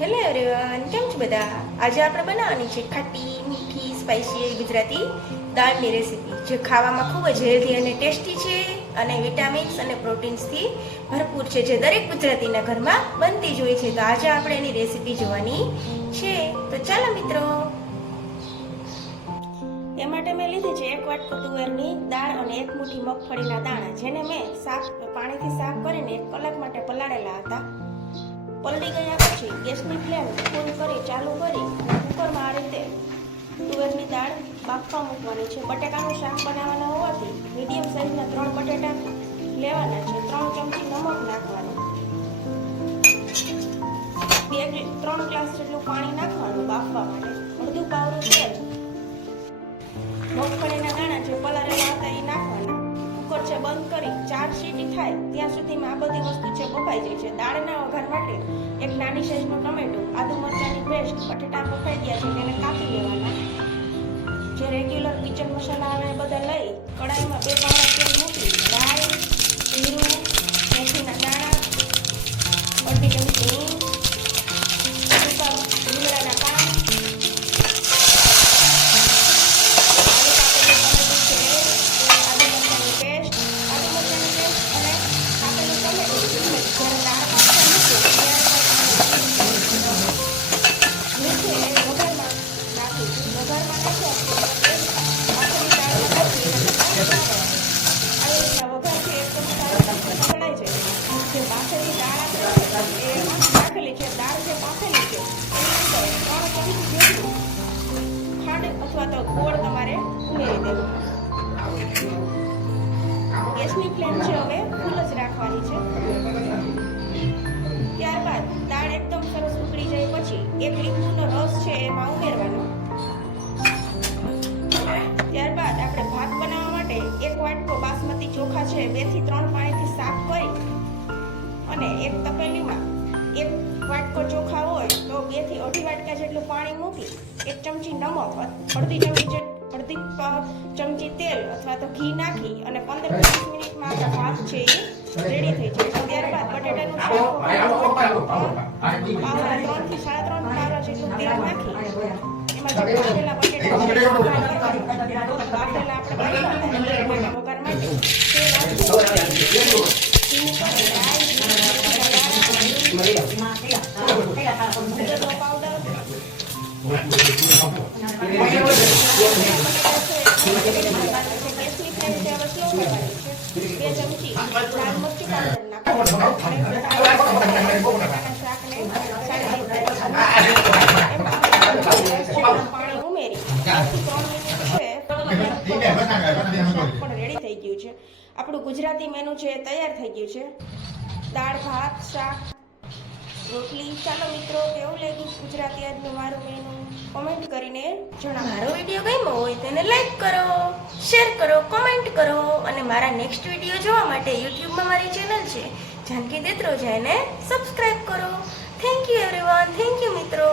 Hello everyone કેમ છો બધા? આજે આપણે બનાવવાની છે ખાટી મીઠી સ્પાઇસી ગુજરાતી દાળની રેસીપી જે ખાવામાં ખૂબ જ હેલ્ધી અને ટેસ્ટી છે અને વિટામિન્સ અને પ્રોટીન્સથી ભરપૂર છે, જે દરેક ગુજરાતીના ઘરમાં બનતી જ હોય છે. તો આજે આપણે એની રેસીપી જોવાની છે. તો ચાલો મિત્રો. એ માટે મેં લીધી છે એક વાટકો તુવેરની દાળ અને એક મુઠ્ઠી મગફળીના દાણા, જેને મેં સાફ પાણીથી સાફ કરીને એક કલાક માટે પલાળેલા હતા. પલળી ગયા પછી ગેસની ફ્લેમ ફૂલ કરી, ચાલુ કરી કુકરમાં આ રીતે તુવેરની દાળ બાફવા મૂકવાની છે. બટેકાનું શાક બનાવવાના હોવાથી મીડિયમ સાઇઝના ત્રણ બટેટા લેવાના છે. ત્રણ ચમચી નમક નાખવાનું. બે ત્રણ ગ્લાસ જેટલું પાણી નાખવાનું બાફવા માટે. અડધું પાવડું સીટી થાય, ત્યાં સુધીમાં આ બધી વસ્તુ છે બફાઈ જાય છે, દાળના વઘાર માટે એક નાની સાઈઝનું ટમેટું આદુ મરચાંની પેસ્ટ બટેટા બફાઈ ગયા છે, તેને કાપી લેવાના. જે રેગ્યુલર કિચન મસાલા આવે એ બધા લઈ કડાઈમાં બે અથવા તો ગોળ તમારે ઉમેરી દેવું ગેસની ફ્લેમ છે હવે ફૂલ જ બેથી ત્રણ પાણીથી સાફ કરી અને એક તપેલીમાં એક વાટકો ચોખા હોય તો બેથી અઢી વાટકા જેટલું પાણી મૂકી એક ચમચી નમક અડધી ચમચી અડધી ચમચી તેલ અથવા તો ઘી નાખી અને પંદર વીસ મિનિટમાં આપણા ભાત છે એ રેડી થઈ જાય ત્યારબાદ બટેટાનું ત્રણથી સાડા ત્રણ પાવડા જેટલું તેલ નાખી એમાં જે બટેટા છે આપણે વઘાર માટે રેડી થઈ ગયું છે આપણું ગુજરાતી મેનુ છે, તૈયાર થઈ ગયું છે. દાળ, ભાત, શાક રોટલી. ચાલો મિત્રો, કેવું લાગ્યું ગુજરાતી આજનું મારું મેનુ કોમેન્ટ કરીને જણાવો. મારો વીડિયો ગમ્યો હોય તેને લાઈક કરો શેર કરો કોમેન્ટ કરો અને મારા નેક્સ્ટ વીડિયો જોવા માટે યુટ્યુબમાં મારી ચેનલ છે. જાનકી દેત્રોજાને સબસ્ક્રાઈબ કરો. Thank you everyone thank you મિત્રો.